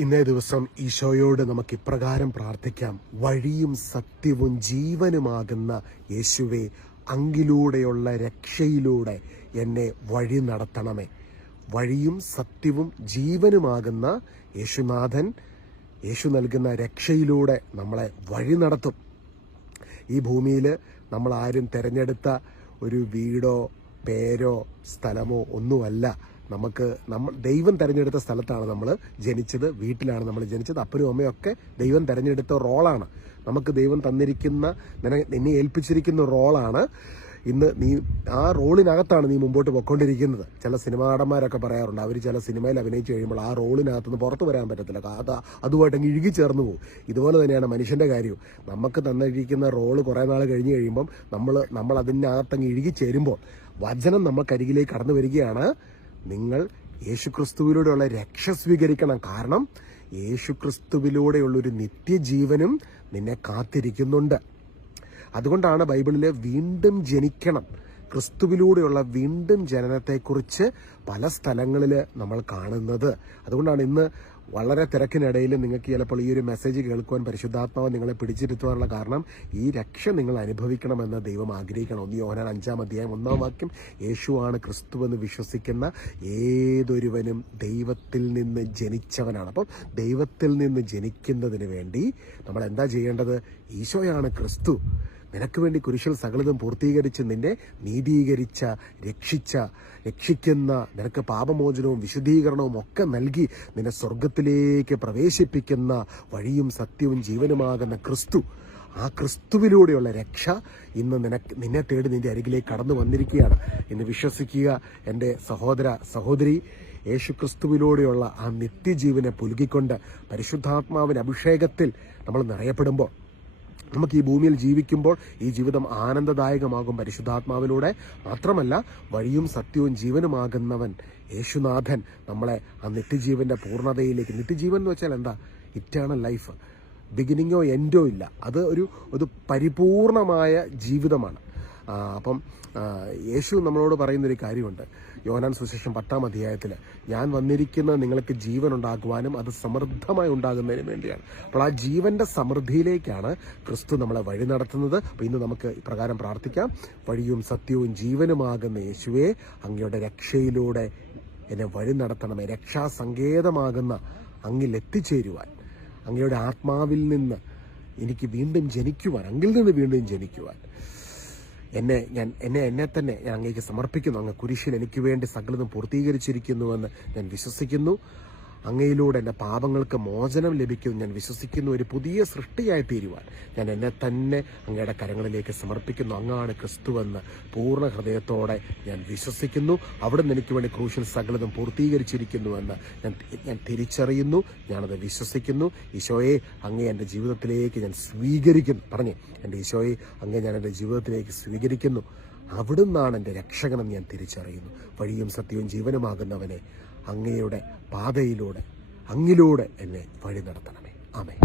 ഇന്നേ ദിവസം ഈശോയോട് നമുക്ക് ഇപ്രകാരം പ്രാർത്ഥിക്കാം. വഴിയും സത്യവും ജീവനുമാകുന്ന യേശുവേ, അങ്കിലൂടെയുള്ള രക്ഷയിലൂടെ എന്നെ വഴി നടത്തണമേ. വഴിയും സത്യവും ജീവനുമാകുന്ന യേശുനാഥൻ, യേശു നൽകുന്ന രക്ഷയിലൂടെ നമ്മളെ വഴി നടത്തും. ഈ ഭൂമിയിൽ നമ്മൾ ആരും തിരഞ്ഞെടുത്ത ഒരു വീടോ പേരോ സ്ഥലമോ ഒന്നുമല്ല. ദൈവം തിരഞ്ഞെടുത്ത സ്ഥലത്താണ് നമ്മൾ ജനിച്ചത്, വീട്ടിലാണ് നമ്മൾ ജനിച്ചത്. അപ്പനും അമ്മയും ഒക്കെ ദൈവം തിരഞ്ഞെടുത്ത റോളാണ്. നമുക്ക് ദൈവം തന്നിരിക്കുന്ന, നിന്നെ ഏൽപ്പിച്ചിരിക്കുന്ന റോളാണ്. ഇന്ന് നീ ആ റോളിനകത്താണ് നീ മുമ്പോട്ട് പോയിക്കൊണ്ടിരിക്കുന്നത്. ചില സിനിമാ നടന്മാരൊക്കെ പറയാറുണ്ട്, അവർ ചില സിനിമയിൽ അഭിനയിച്ച് കഴിയുമ്പോൾ ആ റോളിനകത്തുനിന്ന് പുറത്ത് വരാൻ പറ്റത്തില്ല, അതുമായിട്ട് അങ്ങ് ഇഴുകി ചേർന്ന് പോകും. ഇതുപോലെ തന്നെയാണ് മനുഷ്യൻ്റെ കാര്യവും. നമുക്ക് തന്നിരിക്കുന്ന റോള് കുറേ നാൾ കഴിഞ്ഞ് കഴിയുമ്പം നമ്മൾ അതിനകത്തങ്ങ് ഇഴുകി ചേരുമ്പോൾ വചനം നമുക്കരികിലേക്ക് കടന്നു വരികയാണ്. നിങ്ങൾ യേശുക്രിസ്തുവിലൂടെയുള്ള രക്ഷ സ്വീകരിക്കണം. കാരണം യേശുക്രിസ്തുവിലൂടെയുള്ളൊരു നിത്യജീവനും നിന്നെ കാത്തിരിക്കുന്നുണ്ട്. അതുകൊണ്ടാണ് ബൈബിളിൽ വീണ്ടും ജനിക്കണം, ക്രിസ്തുവിലൂടെയുള്ള വീണ്ടും ജനനത്തെക്കുറിച്ച് പല സ്ഥലങ്ങളിൽ നമ്മൾ കാണുന്നത്. അതുകൊണ്ടാണ് ഇന്ന് വളരെ തിരക്കിനിടയിൽ നിങ്ങൾക്ക് ചിലപ്പോൾ ഈ ഒരു മെസ്സേജ് കേൾക്കുവാൻ പരിശുദ്ധാത്മാവ് നിങ്ങളെ പിടിച്ചിരുത്തുവാനുള്ള കാരണം, ഈ രക്ഷ നിങ്ങൾ അനുഭവിക്കണമെന്ന് ദൈവം ആഗ്രഹിക്കണം. 1 യോഹന്നാൻ 5-ാം അധ്യായം 1-ാം വാക്യം, യേശുവാണ് ക്രിസ്തുവെന്ന് വിശ്വസിക്കുന്ന ഏതൊരുവനും ദൈവത്തിൽ നിന്ന് ജനിച്ചവനാണ്. അപ്പം ദൈവത്തിൽ നിന്ന് ജനിക്കുന്നതിന് വേണ്ടി നമ്മൾ എന്താ ചെയ്യേണ്ടത്? ഈശോയാണ് ക്രിസ്തു. നിനക്ക് വേണ്ടി കുരിശിൽ സകലതും പൂർത്തീകരിച്ച് നിന്നെ നീതീകരിച്ച, രക്ഷിക്കുന്ന, നിനക്ക് പാപമോചനവും വിശുദ്ധീകരണവും ഒക്കെ നൽകി നിന്നെ സ്വർഗത്തിലേക്ക് പ്രവേശിപ്പിക്കുന്ന വഴിയും സത്യവും ജീവനുമാകുന്ന ക്രിസ്തു, ആ ക്രിസ്തുവിലൂടെയുള്ള രക്ഷ ഇന്ന് നിന്നെ തേടി നിന്റെ അരികിലേക്ക് കടന്നു വന്നിരിക്കുകയാണ്. ഇന്ന് വിശ്വസിക്കുക എൻ്റെ സഹോദര സഹോദരി. യേശുക്രിസ്തുവിലൂടെയുള്ള ആ നിത്യജീവനെ പുലുകിക്കൊണ്ട് പരിശുദ്ധാത്മാവിൻ്റെ അഭിഷേകത്തിൽ നമ്മൾ നിറയപ്പെടുമ്പോൾ നമുക്ക് ഈ ഭൂമിയിൽ ജീവിക്കുമ്പോൾ ഈ ജീവിതം ആനന്ദദായകമാകും പരിശുദ്ധാത്മാവിലൂടെ. മാത്രമല്ല, വഴിയും സത്യവും ജീവനുമാകുന്നവൻ യേശുനാഥൻ നമ്മളെ ആ നിത്യജീവന്റെ പൂർണ്ണതയിലേക്ക്, നിത്യജീവൻ എന്ന് വെച്ചാൽ എന്താ? Eternal life. ബിഗിനിങ്ങോ എൻഡോ ഇല്ല. അത് ഒരു പരിപൂർണമായ ജീവിതമാണ്. അപ്പം യേശു നമ്മളോട് പറയുന്നൊരു കാര്യമുണ്ട്. യോഹന്നാൻ സുവിശേഷം 10-ാം അധ്യായത്തിൽ, ഞാൻ വന്നിരിക്കുന്നത് നിങ്ങൾക്ക് ജീവൻ ഉണ്ടാക്കുവാനും അത് സമൃദ്ധമായി ഉണ്ടാകുന്നതിന് വേണ്ടിയാണ്. അപ്പോൾ ആ ജീവന്റെ സമൃദ്ധിയിലേക്കാണ് ക്രിസ്തു നമ്മളെ വഴി നടത്തുന്നത്. അപ്പോൾ ഇന്ന് നമുക്ക് ഇപ്രകാരം പ്രാർത്ഥിക്കാം. വഴിയും സത്യവും ജീവനുമാകുന്ന യേശുവേ, അങ്ങയുടെ രക്ഷയിലൂടെ എന്നെ വഴി നടത്തണമേ. രക്ഷാസങ്കേതമാകുന്ന അങ്ങിൽ എത്തിച്ചേരുവാൻ, അങ്ങയുടെ ആത്മാവിൽ നിന്ന് എനിക്ക് വീണ്ടും ജനിക്കുവാൻ, അങ്ങിൽ നിന്ന് വീണ്ടും ജനിക്കുവാൻ എന്നെ തന്നെ ഞാൻ അങ്ങേക്ക് സമർപ്പിക്കുന്നു. അങ്ങ് കുരിശിൽ എനിക്ക് വേണ്ടി സകലതും പൂർത്തീകരിച്ചിരിക്കുന്നുവെന്ന് ഞാൻ വിശ്വസിക്കുന്നു. അങ്ങയിലൂടെ എൻ്റെ പാപങ്ങൾക്ക് മോചനം ലഭിക്കും ഞാൻ വിശ്വസിക്കുന്നു. ഒരു പുതിയ സൃഷ്ടിയായി തീരുവാൻ ഞാൻ എന്നെ തന്നെ അങ്ങയുടെ കരങ്ങളിലേക്ക് സമർപ്പിക്കുന്നു. അങ്ങാണ് ക്രിസ്തുവെന്ന് പൂർണ്ണ ഹൃദയത്തോടെ ഞാൻ വിശ്വസിക്കുന്നു. അവിടുന്ന് എനിക്ക് വേണ്ടി ക്രൂശിൽ സകലതും പൂർത്തീകരിച്ചിരിക്കുന്നുവെന്ന് ഞാൻ തിരിച്ചറിയുന്നു. ഞാനത് വിശ്വസിക്കുന്നു. ഈശോയെ, അങ്ങേ എൻ്റെ ജീവിതത്തിലേക്ക് ഞാൻ സ്വീകരിക്കുന്നു. പറഞ്ഞേ, എൻ്റെ ഈശോയെ, അങ്ങേ ഞാൻ എൻ്റെ ജീവിതത്തിലേക്ക് സ്വീകരിക്കുന്നു. അവിടുന്നാണ് എൻ്റെ രക്ഷകനെന്ന് ഞാൻ തിരിച്ചറിയുന്നു. വഴിയും സത്യവും ജീവനുമാകുന്നവനെ, അങ്ങയുടെ പാതയിലൂടെ, അങ്ങിലൂടെ എന്നെ വഴി നടത്തണമേ. ആമേൻ.